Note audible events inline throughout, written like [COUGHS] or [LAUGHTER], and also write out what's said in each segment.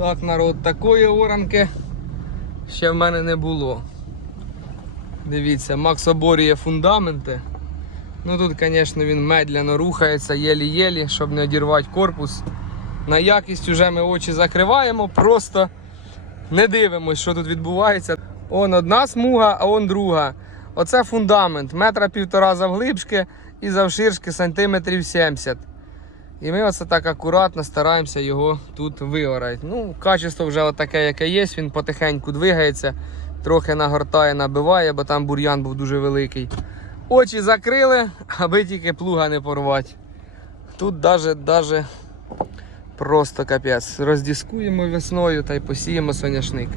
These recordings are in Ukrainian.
Так, народ, такої оранки ще в мене не було. Дивіться, Макс оборює фундаменти. Ну тут, звісно, він медляно рухається, єлі-єлі, щоб не одірвати корпус. На якість вже ми очі закриваємо, просто не дивимось, що тут відбувається. Он одна смуга, а он друга. Оце фундамент. Метра півтора завглибшки і завширшки сантиметрів 70. І ми оце так акуратно стараємося його тут виорати. Ну, качество вже отаке, яке є, він потихеньку двигається, трохи нагортає, набиває, бо там бур'ян був дуже великий. Очі закрили, аби тільки плуга не порвати. Тут даже, даже просто капець. Роздіскуємо весною та й посіємо соняшник.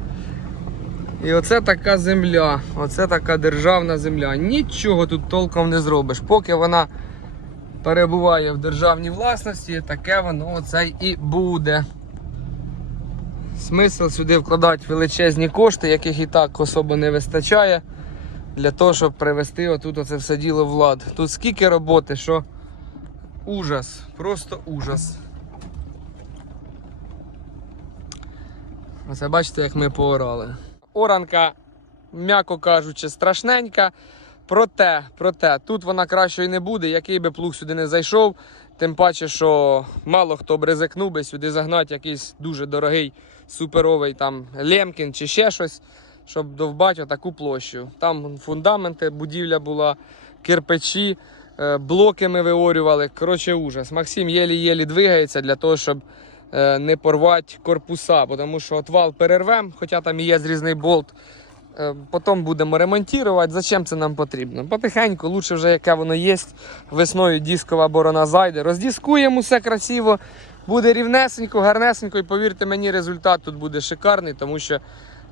І оце така земля, оце така державна земля. Нічого тут толком не зробиш. Поки вона перебуває в державній власності, таке воно оце і буде. Смисл сюди вкладати величезні кошти, яких і так особо не вистачає, для того, щоб привести отут оце все діло в лад. Тут скільки роботи, що ужас, просто ужас. Оце бачите, як ми поорали. Оранка, м'яко кажучи, страшненька. Проте, проте, тут вона кращої не буде, який би плуг сюди не зайшов. Тим паче, що мало хто б ризикнув би сюди загнати якийсь дуже дорогий суперовий там Лемкін чи ще щось, щоб довбати отаку площу. Там фундаменти, будівля була, кирпичі, е, блоки ми виорювали. Коротше, ужас. Максим єлі-єлі двигається для того, щоб е, не порвати корпуса, тому що отвал перервем, хоча там є зрізний болт. Е, Потім будемо ремонтувати. Зачем це нам потрібно? Потихеньку, лучше вже яке воно є. Весною дискова борона зайде. Роздіскуємо все красиво, буде рівнесенько, гарнесенько, і повірте мені, результат тут буде шикарний, тому що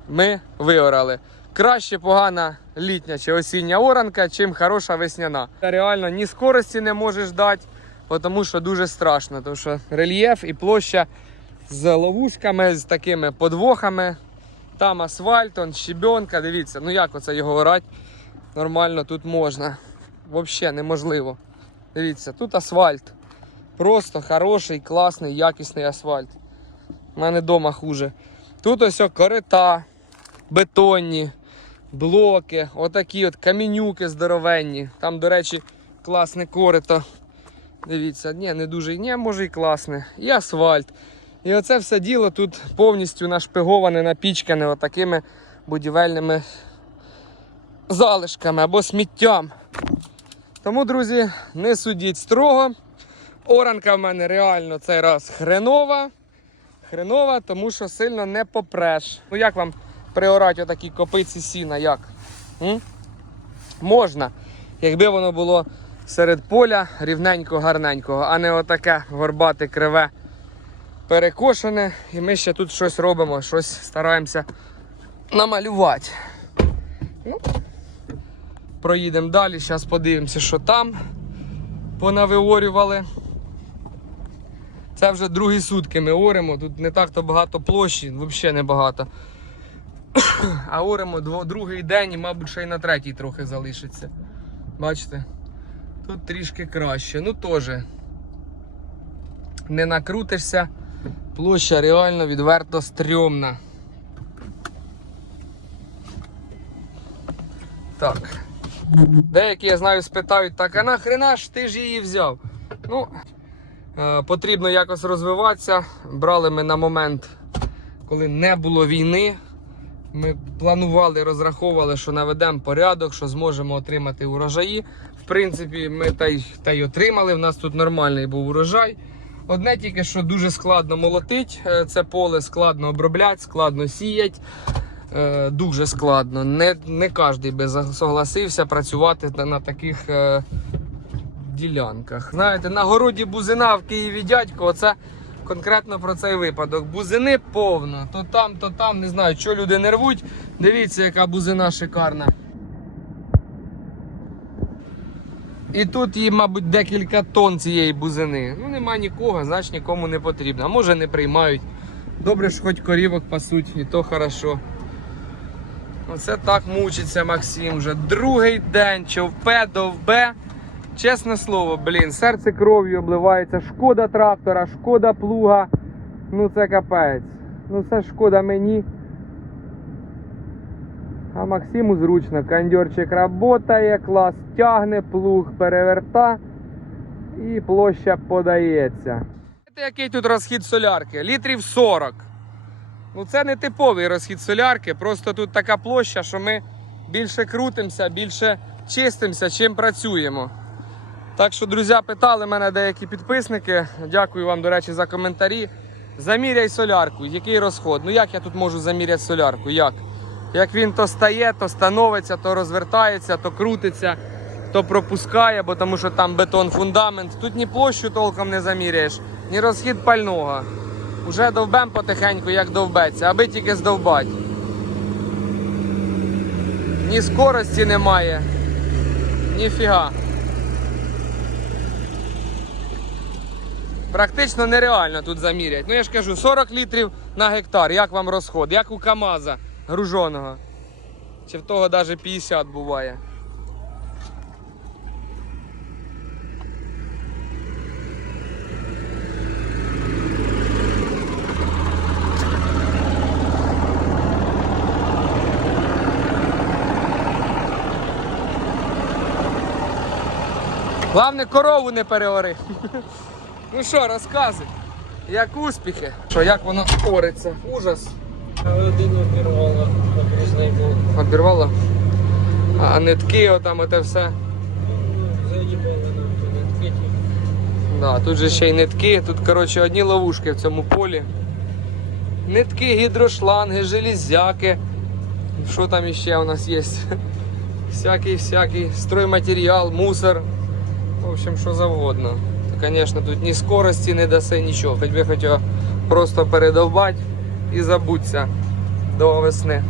ми виорали. Краще погана літня чи осіння оранка, чим хороша весняна. Реально ні скорості не можеш дати, тому що дуже страшно. Тому що рельєф і площа з ловушками, з такими подвохами. Там асфальт, он щебенка, дивіться, ну як оце його орати нормально тут можна. Взагалі неможливо. Дивіться, тут асфальт. Просто хороший, класний, якісний асфальт. У мене вдома хуже. Тут ось корита, бетонні, блоки, отакі от камінюки здоровенні. Там, до речі, класне корито. Дивіться, ні, не дуже, ні, може і класне. І асфальт. І оце все діло тут повністю нашпиговане, напічкане отакими будівельними залишками або сміттям. Тому, друзі, не судіть строго. Оранка в мене реально цей раз хренова. Хренова, тому що сильно не попреш. Ну як вам приорати отакі копиці сіна? Як? М? Можна, якби воно було серед поля рівненько, гарненького, а не отаке горбате, криве перекошене, і ми ще тут щось робимо, щось стараємося намалювати. Ну, проїдемо далі, зараз подивимося, що там понавиорювали. Це вже другі сутки ми оремо, тут не так то багато площі, взагалі не багато. [COUGHS] А оремо другий день і, мабуть, ще й на третій трохи залишиться. Бачите? Тут трішки краще. Ну теж не накрутишся. Площа реально відверто стрьомна. Так. Деякі, я знаю, спитають, так а нахрена ж ти ж її взяв? Ну, е, потрібно якось розвиватися. Брали ми на момент, коли не було війни. Ми планували, розраховували, що наведемо порядок, що зможемо отримати урожаї. В принципі, ми та й, та й отримали. У нас тут нормальний був урожай. Одне тільки, що дуже складно молотить е, це поле, складно обробляти, складно сіять. Е, Дуже складно. Не, не кожен би согласився працювати на, на таких е, ділянках. Знаєте, на городі бузина в Києві дядько, оце конкретно про цей випадок. Бузини повно. То там, то там, не знаю, що люди не рвуть. Дивіться, яка бузина шикарна. І тут їй, мабуть, декілька тонн цієї бузини. Ну, нема нікого, значить нікому не потрібно. А може не приймають. Добре, що хоч корівок пасуть, і то хорошо. Оце так мучиться Максим вже. Другий день, човпе, довбе. Чесне слово, блін, серце кров'ю обливається. Шкода трактора, шкода плуга. Ну це капець. Ну це шкода мені. А Максиму зручно. Кондьорчик працює, клас тягне, плуг переверта і площа подається. Знаєте, який тут розхід солярки? Літрів 40. Ну це не типовий розхід солярки, просто тут така площа, що ми більше крутимося, більше чистимося, чим працюємо. Так що, друзі, питали мене деякі підписники. Дякую вам, до речі, за коментарі. Заміряй солярку, який розход? Ну як я тут можу заміряти солярку? Як? Як він то стає, то становиться, то розвертається, то крутиться, то пропускає, бо тому що там бетон фундамент. Тут ні площу толком не заміряєш, ні розхід пального. Уже довбем потихеньку, як довбеться, аби тільки здовбать. Ні скорості немає, ніфіга. Практично нереально тут заміряти. Ну я ж кажу, 40 літрів на гектар. Як вам розход? Як у КАМАЗа груженого? Чи в того навіть 50 буває. Главне, корову не переори. [LAUGHS] Ну що, розказуй, як успіхи? Що, як воно ориться? Ужас. Один обірвала, обрізний. Обірвало? А нитки, отам оте все. Заїбали нам ткиті. Да, тут же ще й нитки, тут, коротше, одні ловушки в цьому полі. Нитки, гідрошланги, железяки. Що там іще у нас є? Всякий, всякий стройматеріал, мусор. В общем, що завгодно. Звісно, тут ні скорості не даси, нічого. Хоч би його просто передовбати і забудься до весни.